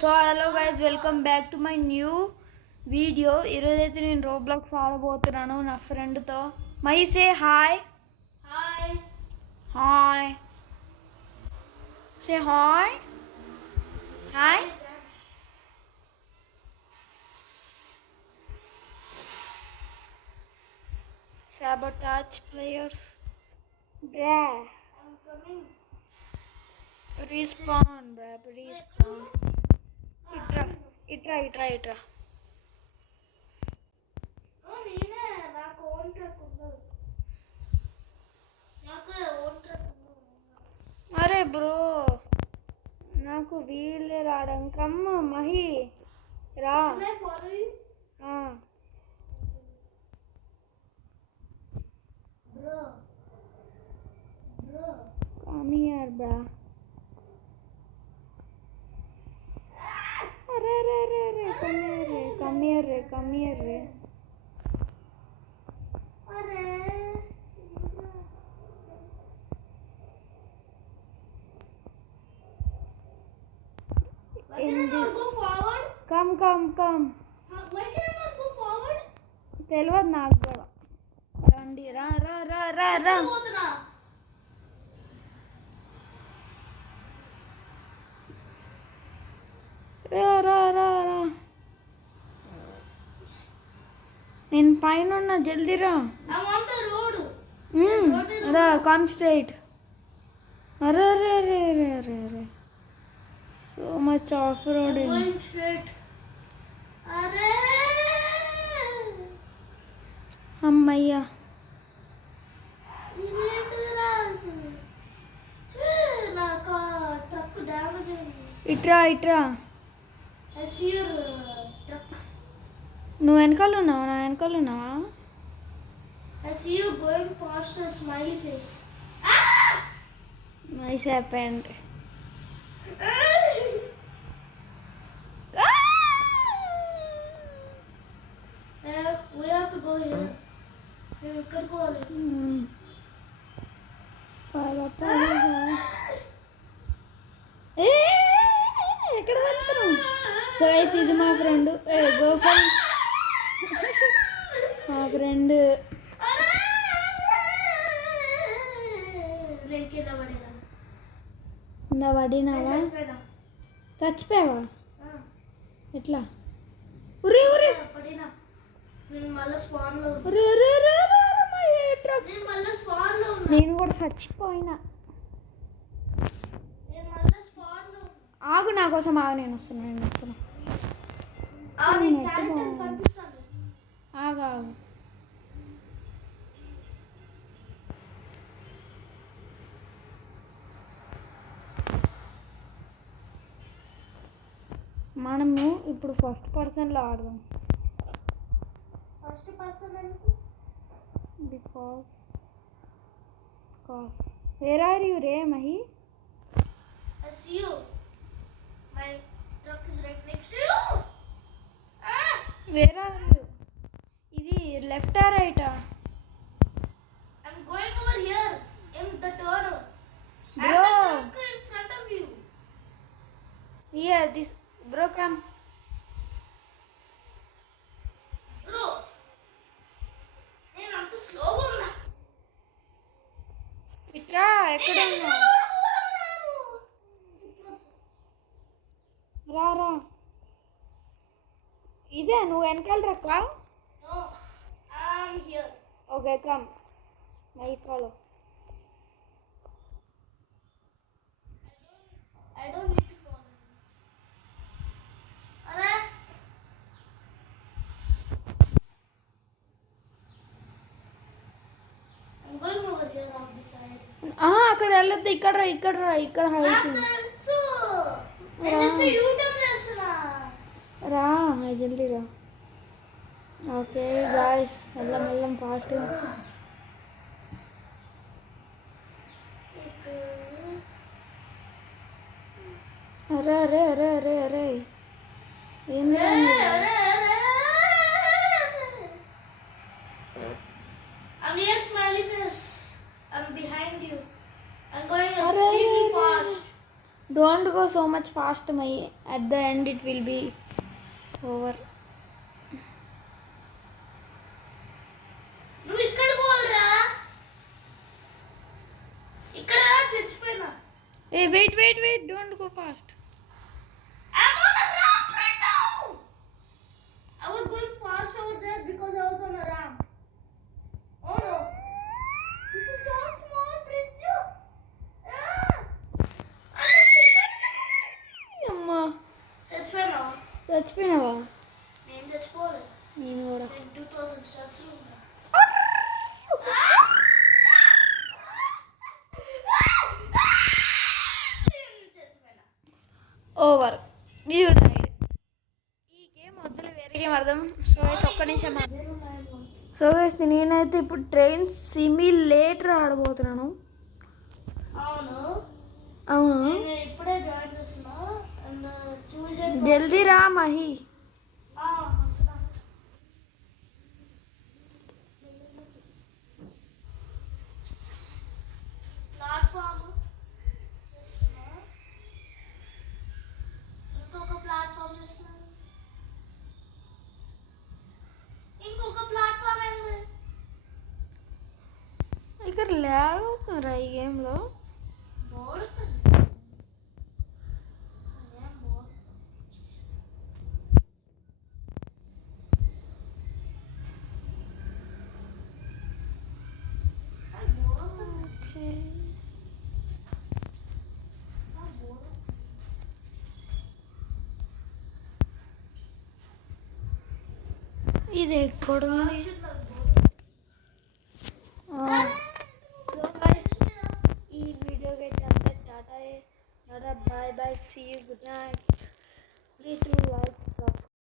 So hello guys, welcome back to my new video. ఈరోజైతే నేను రోబ్లాక్స్ ఆడబోతున్నాను నా ఫ్రెండ్తో. My say hi. Hi hi say hi. Hi. Sabotage players. Bruh. I'm coming. Respawn, bruh. Respawn. Itra. నేనే నాకు own truck ఉండదు. నాకు own truck ఉండదు. అరే బ్రో, నాకు వీళ్ళే రావడం. కమ్మ మహి రా. Bro Come here, bruh. Come here. అరే why can I not go forward? Come. Why can I not go forward? తెలియదు నాకు కూడా. రండి రా. పోతున్నా. రా. నేను పైన ఉన్నా, జల్దీ రా. I'm on the road. రా, కమ్ స్ట్రైట్. అరే so much of I'm roading. going straight. అరే అమ్మయ్యా. ఇదేంటిది రాసు? నాకు ట్రక్ డ్యామేజ్ అయింది. ఇట్రా. I see your truck. నువ్వు వెనకాల ఉన్నావా? నా వెనకాల ఉన్నావా? I see you going past a smiley face. Nice happened. We have to go here. మేము ఇక్కడ పోవాలి. ఎక్కడ వెళ్తున్నావు? సో గైస్, ఇది మా ఫ్రెండ్. Go friend. మా ఫ్రెండ్. నేను కింద పడేదా? ఇందా పడినావా? చచ్చిపోయావా? ఎట్లా? ఉరి పడినా. నేను మళ్ళీ స్పాన్ లో నేను కూడా చచ్చిపోయినా. ఆగు, నా కోసం ఆగు. నేను వస్తున్నా. ఆగు. మనము ఇప్పుడు ఫస్ట్ పర్సన్లో ఆడదాం. బికాస్ వేర్ ఆర్ యూ రే Mahi? I see you. My truck is right next to you. Where are you? ఇది లెఫ్ట్ ఆ రైటా? I'm going over here in the turn. Bro. And the truck in front of you. This bro, come. Bro, నేను అంత స్లోగా ఉన్నా. ఇట్రా. ఎక్కడ ఉన్నావు? రా. ఇదే నువ్వు వెనకాల రక్కా? No, I'm here. Okay, come. My follow. I don't need to follow. అరే I'm going over here off the side. అక్కడ వెళ్ళొద్దు. ఇక్కడ రా. హైట్ తెలుసు. నేను just U-turn చేస్తున్నా. రా. జల్దీ రా. ఓకే గాయస్, వెళ్ళం ఫాస్ట్. అరే ఏంద్రా? I'm near smiley face. I'm behind you. I'm going extremely fast. Don't go so much fast, my. At the end, it will be over. నువ్వు ఇక్కడ పోలరా, ఇక్కడ చచ్చిపోయినా. Hey, wait. Don't go fast. I'm on a ramp right now. I was going fast over there because I was on a ramp. Oh no. This is so small bridge. అమ్మా చచ్చిపోయినా? చచ్చిపోయినావా? నేను చచ్చిపోలేదు. నేను కూడా. నేను 2000 స్టెప్స్ ఉన్నా. చచ్చిపోయినా. ఓవర్. You died. ఈ గేమ్ వద్దులే, వేరే గేమ్ అర్థం. సో ఒక్క నిమిషం. సో గైస్ నేనైతే ఇప్పుడు ట్రైన్ సిమ్యులేటర్ ఆడబోతున్నాను. అవును, అవును. నేను ఇప్పుడే జాయిన్ చేస్తున్నా. అండ్ చూసే జల్దీ రా మహి. వస్తున్నా. ప్లాట్ఫామ్ చేస్తున్నా. ఇంకొక ప్లాట్ఫామ్ చేస్తున్నా. ఇంకొక ప్లాట్ఫామ్ ఏంది? ఇక్కడ ల్యాగ్ అవుతున్నారా ఈ గేమ్లో? బోడుతుంది. ఏం బోర్? అది బోడుతుంది. ఓకే. అది బోడుతుంది. ఇది ఎక్కడుంది? ఈ వీడియోకి అయితే అంతా టాటా. Bye bye, see you, good night. Please to like